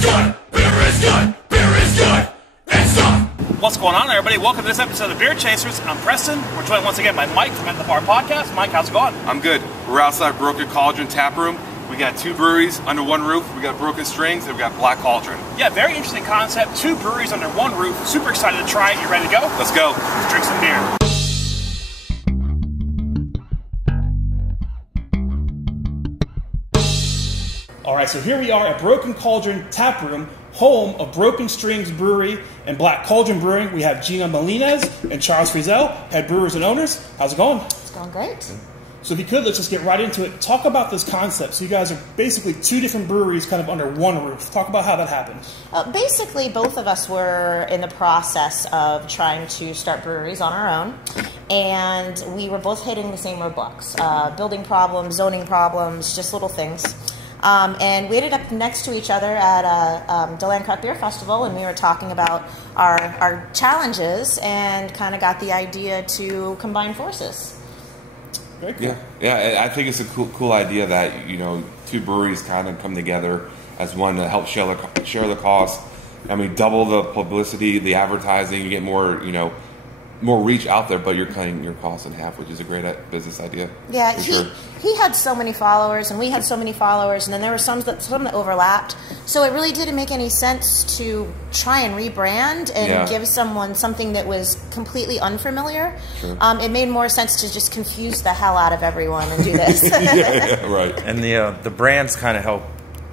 good, beer is good, beer is good, and stop. What's going on, everybody? Welcome to this episode of Beer Chasers. I'm Preston. We're joined once again by Mike from At the Bar Podcast. Mike, how's it going? I'm good. We're outside Broken Cauldron Taproom. We got two breweries under one roof. We got Broken Strings and we got Black Cauldron. Yeah, very interesting concept. Two breweries under one roof. Super excited to try it. You ready to go? Let's go. Let's drink some beer. All right, so here we are at Broken Cauldron Taproom, home of Broken Strings Brewery and Black Cauldron Brewing. We have Jeanna, Malines, and Charles Frizzell, head brewers and owners. How's it going? It's going great. So if you could, let's just get right into it. Talk about this concept. So you guys are basically two different breweries kind of under one roof. Talk about how that happened. Basically, both of us were in the process of trying to start breweries on our own. And we were both hitting the same roadblocks. Building problems, zoning problems, just little things. And we ended up next to each other at DeLand Craft Beer Festival, and we were talking about our challenges and kind of got the idea to combine forces. Very cool. Yeah. I think it's a cool idea that, you know, two breweries kind of come together as one to help share the cost. I mean, double the publicity, the advertising. You get more, you know, more reach out there, but you're cutting your costs in half, which is a great business idea. Yeah, he had so many followers, and we had so many followers, and then there were some that overlapped. So it really didn't make any sense to try and rebrand and give someone something that was completely unfamiliar. Sure. It made more sense to just confuse the hell out of everyone and do this. yeah, right. And the brands kind of help.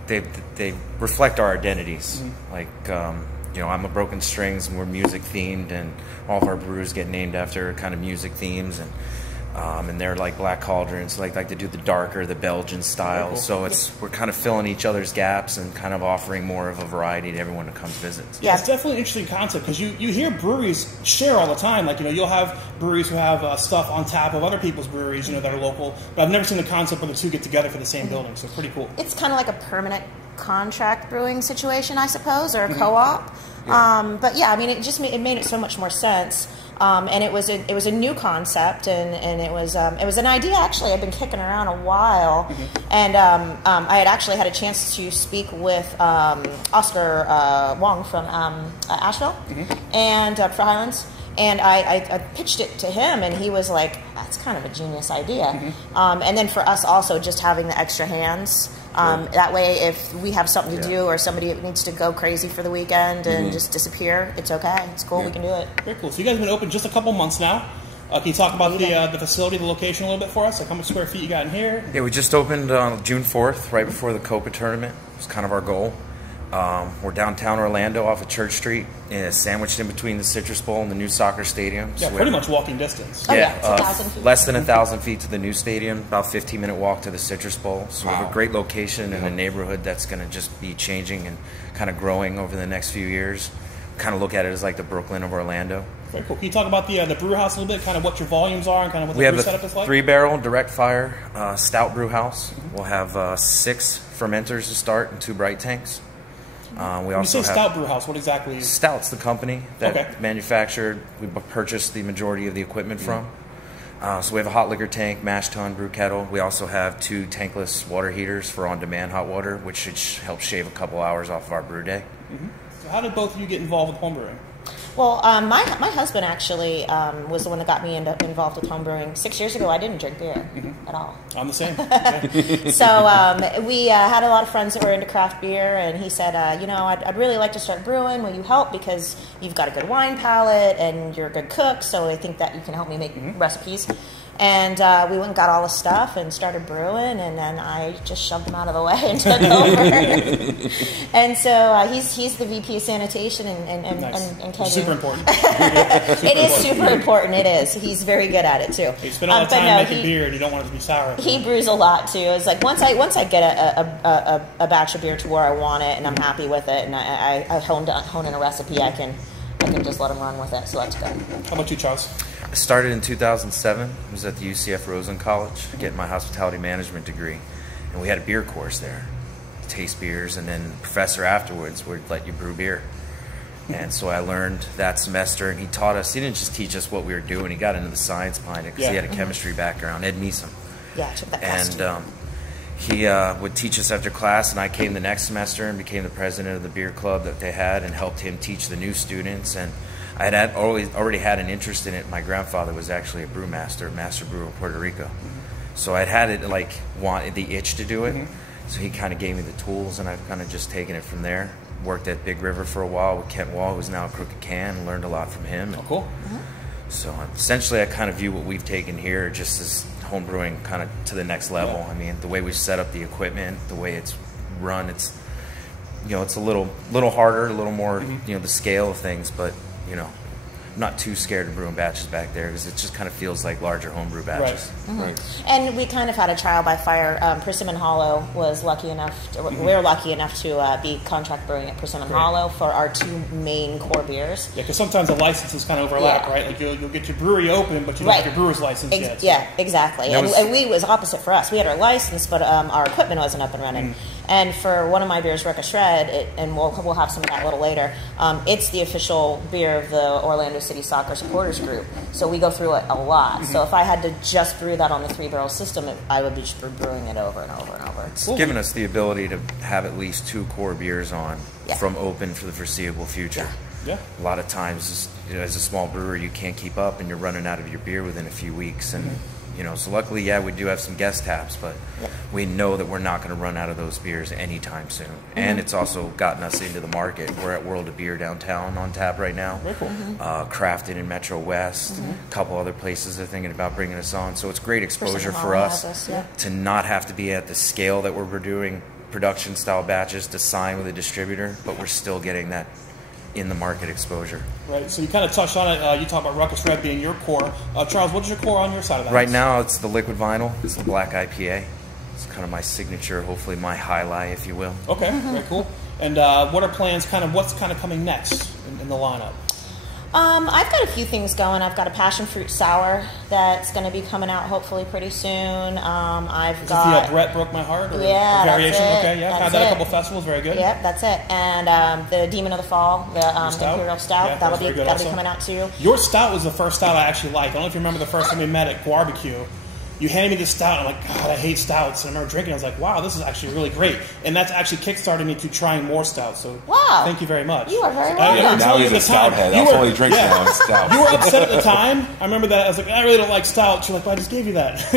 They reflect our identities. Mm-hmm. Like you know, I'm a Broken Strings, and we're music themed, and all of our brews get named after kind of music themes, and they're like Black Cauldrons, like to do the darker, the Belgian style. Cool. So we're kind of filling each other's gaps and kind of offering more of a variety to everyone who comes visit. Yeah, it's definitely an interesting concept because you hear breweries share all the time. Like, you know, you'll have breweries who have stuff on tap of other people's breweries, you know, that are local. But I've never seen the concept where the two get together for the same building. So pretty cool. It's kind of like a permanent contract brewing situation, I suppose, or a co-op. Yeah. But yeah, I mean, it made it so much more sense. And it was a new concept, and it was an idea actually I've been kicking around a while. Mm-hmm. And I had actually had a chance to speak with Oscar Wong from Asheville, mm-hmm. and for Highlands. And I pitched it to him, and he was like, "That's kind of a genius idea." Mm-hmm. And then for us also, just having the extra hands. That way, if we have something to do or somebody needs to go crazy for the weekend and just disappear, it's okay. It's cool. We can do it. Very cool. So you guys have been open just a couple months now. Can you talk about the facility, the location a little bit for us? Like how much square feet you got in here? Yeah, we just opened on June 4th, right before the Copa tournament. It's kind of our goal. We're downtown Orlando off of Church Street, sandwiched in between the Citrus Bowl and the new soccer stadium. Yeah, so pretty much walking distance. It's 1,000 feet. Less than 1,000 feet to the new stadium, about 15-minute walk to the Citrus Bowl. So we have a great location in a neighborhood that's going to just be changing and kind of growing over the next few years. Kind of look at it as like the Brooklyn of Orlando. Very cool. Can you talk about the brew house a little bit, kind of what your volumes are and kind of what the brew setup is like? We have a 3-barrel direct fire stout brew house. Mm-hmm. We'll have 6 fermenters to start and 2 bright tanks. We when also you say Stout Brew House, what exactly is... Stout's the company that manufactured, we purchased the majority of the equipment from. So we have a hot liquor tank, mash tun, brew kettle. We also have 2 tankless water heaters for on-demand hot water, which should help shave a couple hours off of our brew day. Mm-hmm. So how did both of you get involved with homebrewing? Well, my husband actually was the one that got me involved with homebrewing. 6 years ago, I didn't drink beer at all. I'm the same. So we had a lot of friends that were into craft beer, and he said, you know, I'd really like to start brewing. Will you help? Because you've got a good wine palate, and you're a good cook, so I think that you can help me make recipes. And we went and got all the stuff and started brewing, and then I just shoved him out of the way and took over. And so he's the VP of sanitation and kegging. Super important. It is super important. It is. He's very good at it too. You spend all the time making beer, and you don't want it to be sour. He brews a lot too. It's like once I get a batch of beer to where I want it, and I'm happy with it, and I hone in a recipe, I can just let him run with it. So that's good. How about you, Charles? I started in 2007. I was at the UCF Rosen College getting my hospitality management degree. And we had a beer course there, taste beers, and then the professor afterwards would let you brew beer. And so I learned that semester, and he taught us, he didn't just teach us what we were doing, he got into the science behind it because he had a chemistry background, Ed Meeson. Yeah, I took that class too. he would teach us after class, and I came the next semester and became the president of the beer club that they had and helped him teach the new students. And I had already had an interest in it. My grandfather was actually a brewmaster, master brewer in Puerto Rico. So I'd had it, like, wanted the itch to do it. So he kind of gave me the tools, and I've kind of just taken it from there. Worked at Big River for a while with Kent Wall, who's now a Crooked Can, and learned a lot from him. Oh, cool. So essentially, I kind of view what we've taken here just as home brewing kind of to the next level. Yeah. I mean, the way we set up the equipment, the way it's run, it's, you know, it's a little harder, a little more, you know, the scale of things, but, you know, I'm not too scared of brewing batches back there because it just kind of feels like larger homebrew batches. Right. And we kind of had a trial by fire. Persimmon Hollow was lucky enough, we were lucky enough to be contract brewing at Persimmon Hollow for our 2 main core beers. Yeah, because sometimes the licenses kind of overlap, right? Like you'll get your brewery open, but you don't have your brewer's license yet. Yeah, exactly. And we was opposite for us. We had our license, but our equipment wasn't up and running. And for one of my beers, Rick a Shred, and we'll have some of that a little later, it's the official beer of the Orlando City Soccer Supporters Group. So we go through it a lot. So if I had to just brew that on the 3-barrel system, I would be just brewing it over and over and over. It's given us the ability to have at least 2 core beers on from open for the foreseeable future. Yeah. A lot of times, you know, as a small brewer, you can't keep up, and you're running out of your beer within a few weeks. And you know, so luckily, we do have some guest taps, but we know that we're not going to run out of those beers anytime soon. And it's also gotten us into the market. We're at World of Beer downtown on tap right now. Very cool. Crafted in Metro West. A couple other places are thinking about bringing us on. So it's great exposure for us to not have to be at the scale that we're doing production style batches to sign with a distributor, but we're still getting that in the market exposure. Right, so you kind of touched on it. You talked about Ruckus Red being your core. Charles, what is your core on your side of that? Right now, it's the liquid vinyl. It's the black IPA. It's kind of my signature, hopefully my highlight, if you will. Okay, very cool. And what are plans, what's coming next in the lineup? I've got a few things going. I've got a passion fruit sour that's going to be coming out hopefully pretty soon. I've got the Brett Broke My Heart? Or yeah, variation? That's it. Okay, yeah, That's had that at a it. couple festivals. Very good. Yep, that's it. And the Demon of the Fall, the Imperial Stout, Yeah, that'll that's be very good coming out too. Your stout was the first stout I actually liked. I don't know if you remember the first time we met at Barbecue. You handed me this stout, and I'm like, God, I hate stouts. And I remember drinking it. I was like, wow, this is actually really great. And that's actually kickstarted me to trying more stouts. So thank you very much. You are very welcome. Now he's a stout head. That's all he drinks now is stout. You were upset at the time. I remember that. I was like, I really don't like stouts. You're like, well, I just gave you that.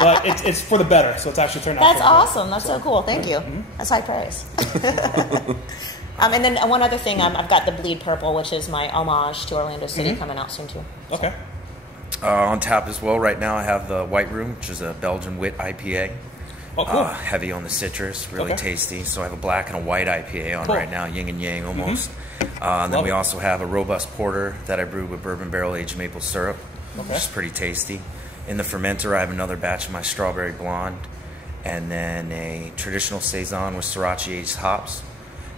but it's for the better. So it's actually turned out That's pretty awesome. That's so cool. Thank you. That's high praise. And then one other thing, I've got the Bleed Purple, which is my homage to Orlando City, coming out soon too. Okay. On tap as well right now, I have the White Room, which is a Belgian wit IPA. Oh, cool. Heavy on the citrus, really tasty. So I have a black and a white IPA on right now, yin and yang almost. And then we also have a robust porter that I brewed with bourbon barrel aged maple syrup, which is pretty tasty. In the fermenter, I have another batch of my strawberry blonde, and then a traditional saison with sriracha aged hops,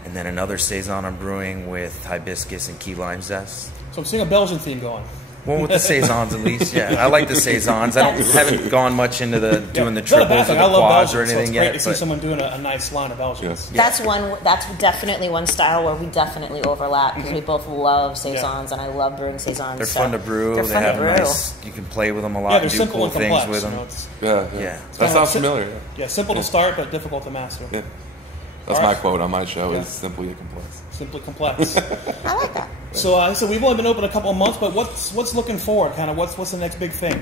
and then another saison I'm brewing with hibiscus and key lime zest. So I'm seeing a Belgian theme going. Well, with the saisons at least, yeah. I like the saisons. I haven't gone much into doing the triples or the quads or anything yet. It's great to see someone doing a nice line of Belgians. That's definitely one style where we definitely overlap because we both love saisons and I love brewing saisons. They're fun to brew. They have nice. You can play with them a lot and do cool things with them. Yeah. That sounds familiar. Yeah, simple to start but difficult to master. Yeah. That's my quote on my show is simply complex. Simply complex. I like that. So we've only been open a couple of months, but what's looking forward? Kind of what's the next big thing?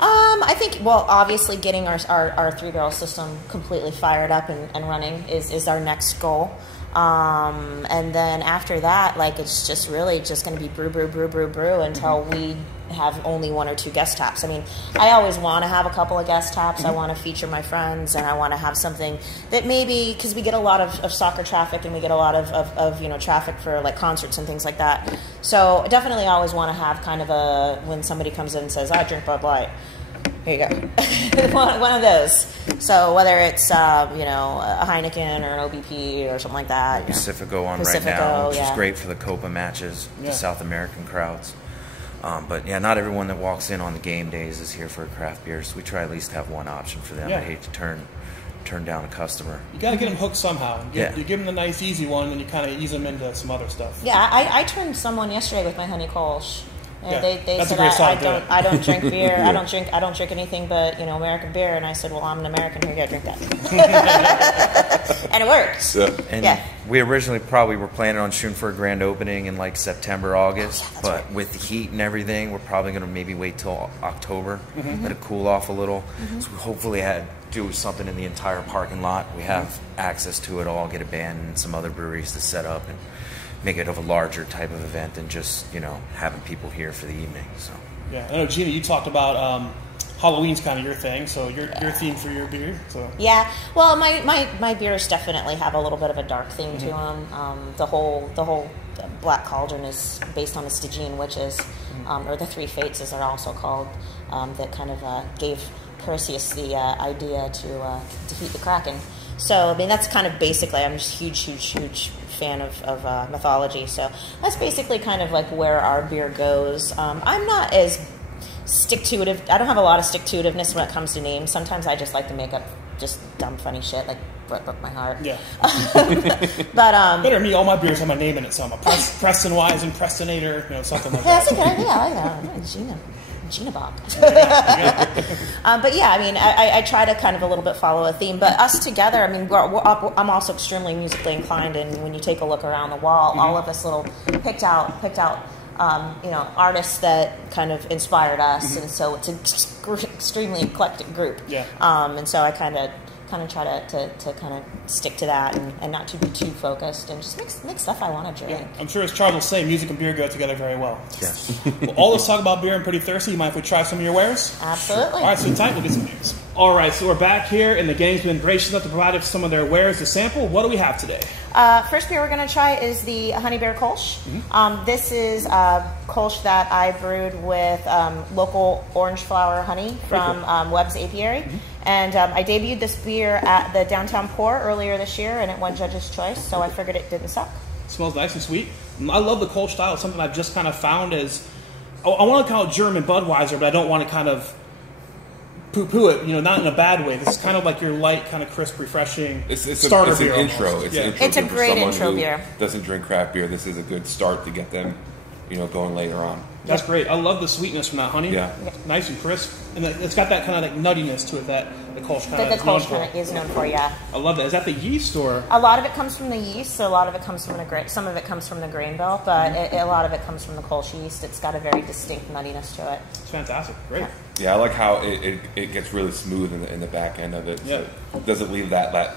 I think obviously getting our 3-barrel system completely fired up and running is our next goal. And then after that, it's just really just going to be brew until we have only 1 or 2 guest taps. I mean, I always want to have a couple of guest taps. I want to feature my friends, and I want to have something that maybe, because we get a lot of soccer traffic and we get a lot of traffic for concerts and things like that. So I definitely always want to have kind of when somebody comes in and says, I drink Bud Light. Here you go. one of those. So whether it's a Heineken or an OBP or something like that. Pacifico on right now, which is great for the Copa matches, the South American crowds. But yeah, not everyone that walks in on the game days is here for a craft beer, so we try at least have one option for them. I hate to turn down a customer. You got to get them hooked somehow. You give them the nice, easy one, and you kind of ease them into some other stuff. Yeah, I turned someone yesterday with my honey Kolsch. Yeah. They That's a said great song to do. I don't drink beer. I don't drink anything but American beer. And I said, well, I'm an American. Here, you gotta drink that. And it works. And we originally probably were planning on shooting for a grand opening in like September, August, but with the heat and everything, we're probably going to maybe wait till October, let it cool off a little. So we hopefully do something in the entire parking lot. We have access to it all, get a band and some other breweries to set up and make it of a larger type of event than just, having people here for the evening. So Yeah, I know, Jeanna, you talked about Halloween's kind of your thing, so your theme for your beer. So yeah, well, my beers definitely have a little bit of a dark theme to them. The whole Black Cauldron is based on the Stygian witches, or the Three Fates, as they're also called, that kind of gave Perseus the idea to defeat the Kraken. So I mean, that's kind of basically. I'm just huge fan of mythology. So that's basically kind of like where our beer goes. I'm not as stick-to-it. I don't have a lot of stick-to-itiveness when it comes to names. Sometimes I just like to make up just dumb, funny shit, like broke my heart. Yeah. But better than me, all my beers have my name in it, so I'm a Preston Wise impersonator, something like that. That's a good idea. I'm Jeanna Bob. But yeah, I mean, I try to kind of a little bit follow a theme. But us together, I mean, I'm also extremely musically inclined, and when you take a look around the wall, all of us little picked out. Artists that kind of inspired us, and so it's an extremely eclectic group. Yeah. And so I kind of try to kind of stick to that and not to be too focused and just make stuff I want to drink. Yeah. I'm sure, as Charles will say, music and beer go together very well. yes. Well, all this talk about beer and pretty thirsty. You mind if we try some of your wares? Absolutely. All right, so tight, we'll get some beers. All right, so we're back here, and the gang's been gracious enough to provide us some of their wares to sample. What do we have today? First beer we're going to try is the Honey Bear Kolsch. This is a Kolsch that I brewed with local orange flower honey from Webb's Apiary. And I debuted this beer at the Downtown Pour earlier this year, and it won Judge's Choice, so I figured it didn't suck. It smells nice and sweet. I love the Kolsch style. It's something I've just kind of found as, I want to call it German Budweiser, but I don't want to kind of poo-poo it, not in a bad way. This is kind of like your light, kind of crisp, refreshing starter beer. It's an intro. It's a great intro beer. Doesn't drink craft beer. This is a good start to get them, going later on. That's great. I love the sweetness from that honey. Yeah. Nice and crisp. And it's got that kind of like nuttiness to it that the Kolsch kind of The Kolsch kind of is known for, yeah. I love that. Is that the yeast or? A lot of it comes from the yeast, so a lot of it comes from some of it comes from the grain bill, but a lot of it comes from the Kolsch yeast. It's got a very distinct nuttiness to it. It's fantastic. Great. Yeah, I like how it gets really smooth in the back end of it. Yeah. So it doesn't leave that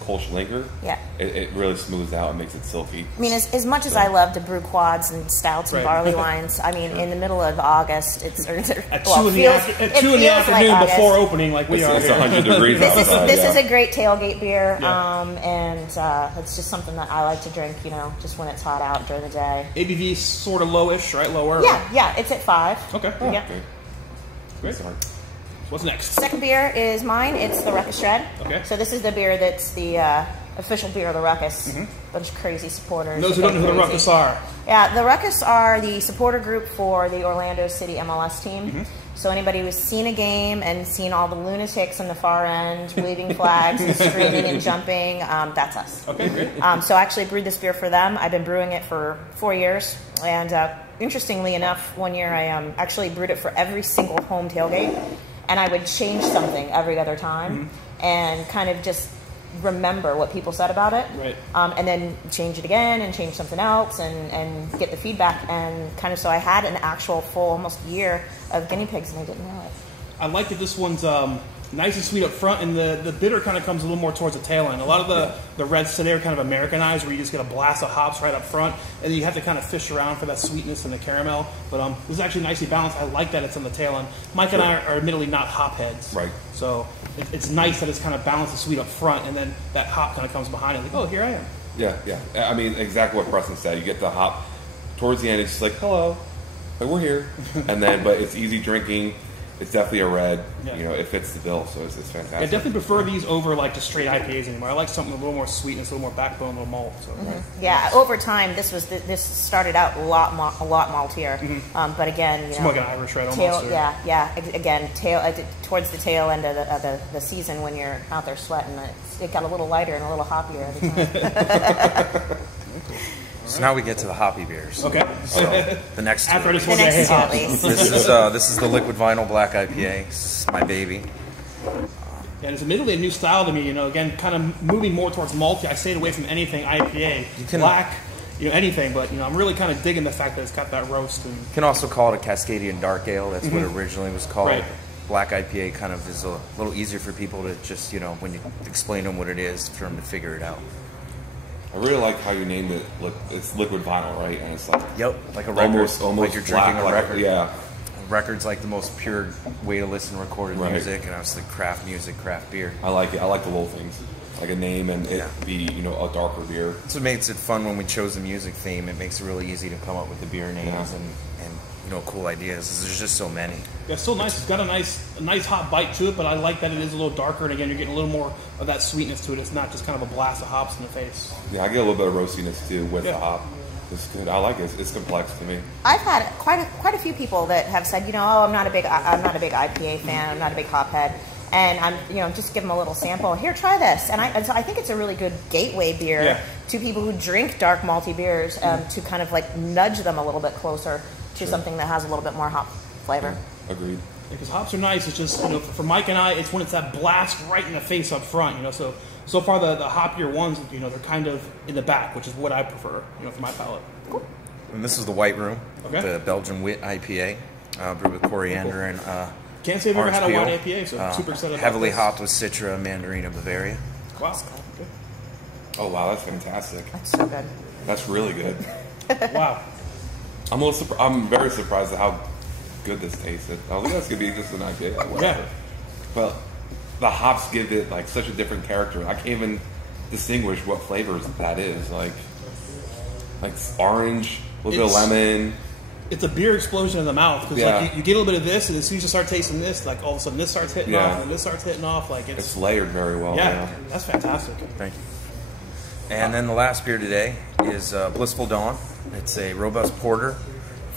Kolsch linger. Yeah. It really smooths out and makes it silky. I mean, as much as I love to brew quads and stouts and barley wines, I mean, in the middle of August, it's at 2 in the afternoon before opening, like we are. It's 100 degrees outside. This is a great tailgate beer, and it's just something that I like to drink, just when it's hot out during the day. ABV is sort of lowish, right? Lower. Yeah, it's at 5. Okay. Yeah. Okay. Great. What's next? Second beer is mine. It's the Ruckus Shred. Okay. So this is the beer that's the official beer of the Ruckus. Bunch of crazy supporters. Those who don't know who the Ruckus are. Yeah, the Ruckus are the supporter group for the Orlando City MLS team. So anybody who's seen a game and seen all the lunatics in the far end waving flags and screaming and jumping, that's us. Okay, great. So I actually brewed this beer for them. I've been brewing it for 4 years. And interestingly enough, one year I actually brewed it for every single home tailgate. And I would change something every other time and kind of just remember what people said about it. Right. And then change it again and change something else and get the feedback. And kind of so I had an actual full almost year of guinea pigs and I didn't know it. I like that this one's nice and sweet up front, and the bitter kind of comes a little more towards the tail end. A lot of the reds today are kind of Americanized, where you just get a blast of hops right up front, and then you have to kind of fish around for that sweetness and the caramel. But this is actually nicely balanced. I like that it's on the tail end. Mike and I are admittedly not hop heads. Right. So it's nice that it's kind of balanced and sweet up front, and then that hop kind of comes behind it. Like, oh, here I am. Yeah. I mean, exactly what Preston said. You get the hop towards the end. It's just like, hello, like, we're here. And then, but it's easy drinking. It's definitely a red. Yeah. It fits the bill, so it's fantastic. I definitely prefer these over like just straight IPAs anymore. I like something with a little more sweetness, a little more backbone, a little malt. So. Yeah, over time, this started out a lot maltier, but again, it's more like an Irish red almost. Again, towards the tail end of the season when you're out there sweating, it got a little lighter and a little hoppier every time. So now we get to the hoppy beers. Okay. So the next two. After this The one, next two, hey, at least. This is the liquid vinyl black IPA. It's my baby. Yeah, it's admittedly a new style to me. Again, kind of moving more towards malty. I stayed away from anything IPA, black, anything. But I'm really kind of digging the fact that it's got that roast. And You can also call it a Cascadian Dark Ale. That's what it originally was called. Right. Black IPA kind of is a little easier for people to just, when you explain to them what it is, for them to figure it out. I really like how you named it. It's liquid vinyl, right? And it's like Like a record, almost like you're black, drinking a record. Yeah. Record's like the most pure way to listen to recorded Right. music, and obviously craft music, craft beer. I like it. I like the little things, like a name and it be a darker beer. That's what makes it fun when we chose the music theme. It makes it really easy to come up with the beer names and cool ideas. There's just so many. Yeah, it's still nice. It's got a nice hot bite to it, but I like that it is a little darker. And again, you're getting a little more of that sweetness to it. It's not just kind of a blast of hops in the face. Yeah, I get a little bit of roastiness too with the hop. It's good. I like it. It's complex to me. I've had quite a few people that have said, I'm not a big IPA fan. I'm not a big hop head. And I'm, just give them a little sample. Here, try this. And so I think it's a really good gateway beer to people who drink dark malty beers to kind of like nudge them a little bit closer to something that has a little bit more hop flavor. Agreed. Because hops are nice. It's just, for Mike and I, it's when it's that blast right in the face up front. So far the hoppier ones, they're kind of in the back, which is what I prefer, for my palate. Cool. And this is the White Room, Okay. the Belgian wit IPA, brewed with coriander and Can't say I've ever orange had a peel. white IPA, so super excited about Heavily this. hopped with Citra, Mandarina, Bavaria. Wow. Okay. Oh wow, that's fantastic. That's so good. That's really good. Wow. I'm very surprised at how good this tasted. I think that's gonna be just an IPA. Like, whatever. Yeah. But the hops give it like such a different character. I can't even distinguish what flavors that is. Like orange, a little bit of lemon. It's a beer explosion in the mouth because you get a little bit of this, and as soon as you start tasting this, like all of a sudden this starts hitting off, and this starts hitting off. Like it's layered very well. Yeah, that's fantastic. Thank you. And then the last beer today is Blissful Dawn. It's a robust porter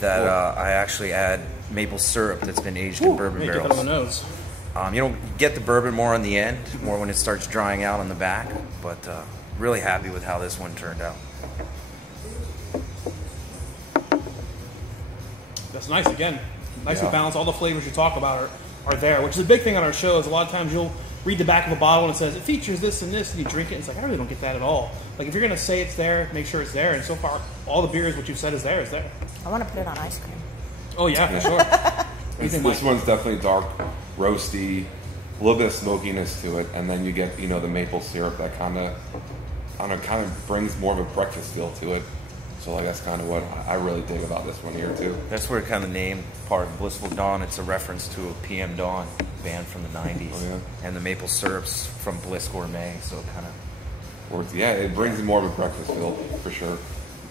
that I actually add maple syrup that's been aged in bourbon Make it barrels. on the nose. You don't get the bourbon more on the end, more when it starts drying out on the back, but really happy with how this one turned out. That's nice. Again, nicely balanced. All the flavors you talk about are there, which is a big thing on our shows. A lot of times you'll read the back of a bottle and it says it features this and this, and you drink it, and it's like, I really don't get that at all. Like, if you're going to say it's there, make sure it's there. And so far, all the beers, what you've said is there, is there. I want to put it on ice cream. Oh, yeah, for sure. This one's definitely dark, roasty, a little bit of smokiness to it, and then you get the maple syrup that kind of brings more of a breakfast feel to it. So like that's kind of what I really dig about this one here too. That's where kind of the name part of Blissful Dawn, it's a reference to a PM Dawn band from the 90s. Oh, yeah. And the maple syrup's from Bliss Gourmet, so it kind of works. Yeah, it brings more of a breakfast feel for sure.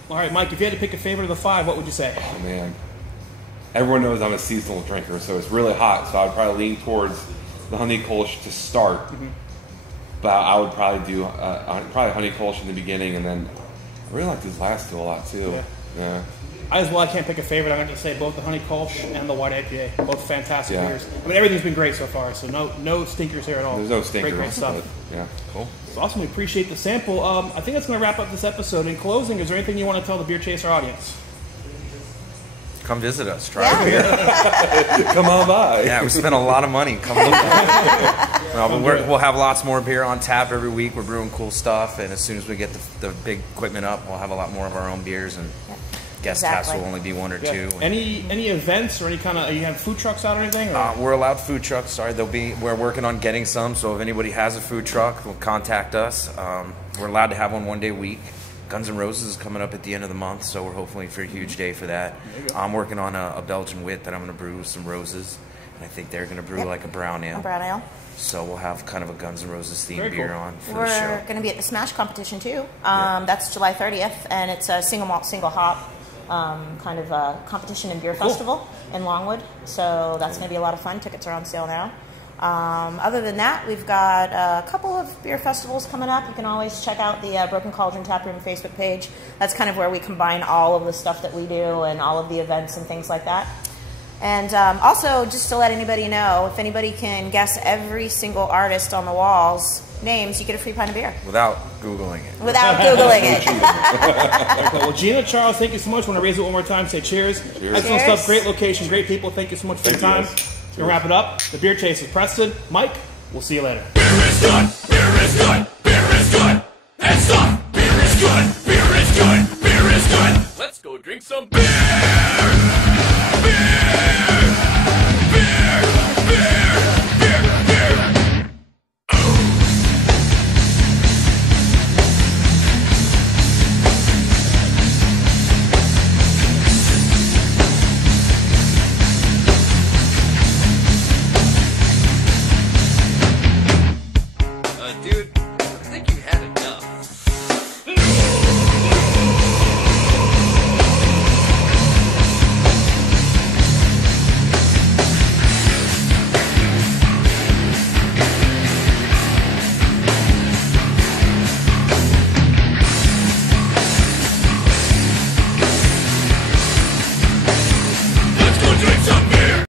All right, Mike, if you had to pick a favorite of the five, what would you say? Oh man, everyone knows I'm a seasonal drinker, so it's really hot, so I'd probably lean towards the honey kolsch to start. But I would probably do honey kolsch in the beginning, and then I really like these last two a lot too. Yeah. I can't pick a favorite. I'm going to say both the honey kolsch and the white IPA. Both fantastic beers. I mean, everything's been great so far, so no stinkers here at all. There's no stinkers. Great stuff. Yeah, cool. It's awesome. We appreciate the sample. I think that's going to wrap up this episode. In closing, is there anything you want to tell the Beer Chaser audience? come visit us, try our beer. Come on by. Yeah, we spent a lot of money. Come look at it. But we'll have lots more beer on tap every week. We're brewing cool stuff, and as soon as we get the big equipment up, we'll have a lot more of our own beers, and guest taps will only be one or two. Any events or any kind of, you have food trucks out or anything? Or? We're allowed food trucks. Sorry, we're working on getting some, so if anybody has a food truck, will contact us. We're allowed to have one day a week. Guns N' Roses is coming up at the end of the month, so we're hoping for a huge day for that. I'm working on a Belgian wit that I'm going to brew with some roses, and I think they're going to brew like a brown ale. A brown ale. So we'll have kind of a Guns N' Roses themed beer on for We're the show. We're going to be at the Smash competition too. That's July 30th, and it's a single malt, single hop kind of a competition and beer festival in Longwood. So that's going to be a lot of fun. Tickets are on sale now. Other than that, we've got a couple of beer festivals coming up. You can always check out the Broken Cauldron Taproom Facebook page. That's kind of where we combine all of the stuff that we do and all of the events and things like that. And also, just to let anybody know, if anybody can guess every single artist on the walls' names, you get a free pint of beer. Without Googling it. Without Googling it. Well, Jeanna, Charles, thank you so much. Want to raise it one more time? Say cheers. Cheers. Excellent stuff. Great location. Great people. Thank you so much for your time. We're going to wrap it up. The Beer Chasers. Preston, Mike, we'll see you later. Beer is good. Beer is good.